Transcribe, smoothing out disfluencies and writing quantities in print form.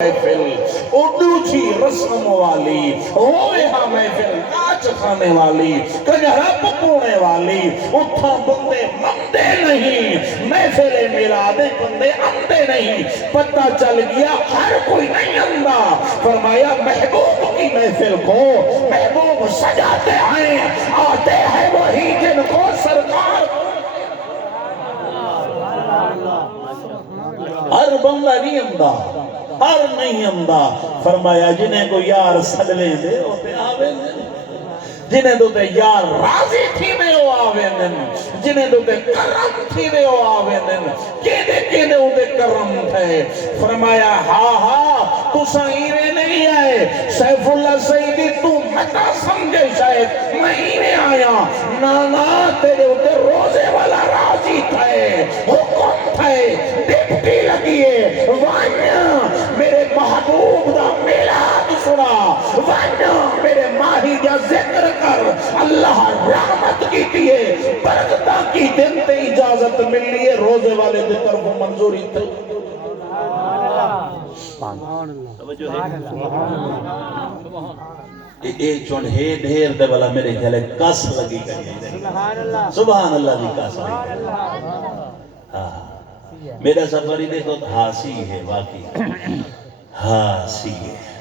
محفل اردو چھی رسم والی ہوئے ہاں محفل ناچ کھانے والی کنجرہ پکوڑے والی اتھا بندے مندے نہیں محفل میلاد بندے اندے نہیں پتہ چل گیا ہر کوئی نہیں اندہ فرمایا محبوب کی محفل کو محبوب سجاتے ہیں آتے ہیں وہی جن کو سرکار ہر بندہ نہیں اندہ ہر نہیں اندہ فرمایا جنہیں کو یار صدلے دے ہوتے آوے جنہیں دوتے یار راضی تھی میں ہو آوے جنہیں دوتے کرم تھی میں ہو آوے کینے ہوتے کرم تھے فرمایا تو سائیوے نہیں آئے سیف اللہ سیدی تو متا سمجھے شاید مہینے آیا نانا تیرے ہوتے روزے والا راضی تھے حکم تھے ڈپٹی لگیے وانیا میرے محبوب دا میلاد سنا وانیا میرے ماہی جا ذکر کر اللہ رحمت کی دیئے برکتہ کی دن تے اجازت مل لیے روزے والے دے طرف منظوری تے اے چون ہے ڈھیر دے والا میرے خیالے کس لگی کہیں سبحان اللہ بھی کس لگی میرا سفری دیکھو ہاسی ہے واقعی ہاسی ہے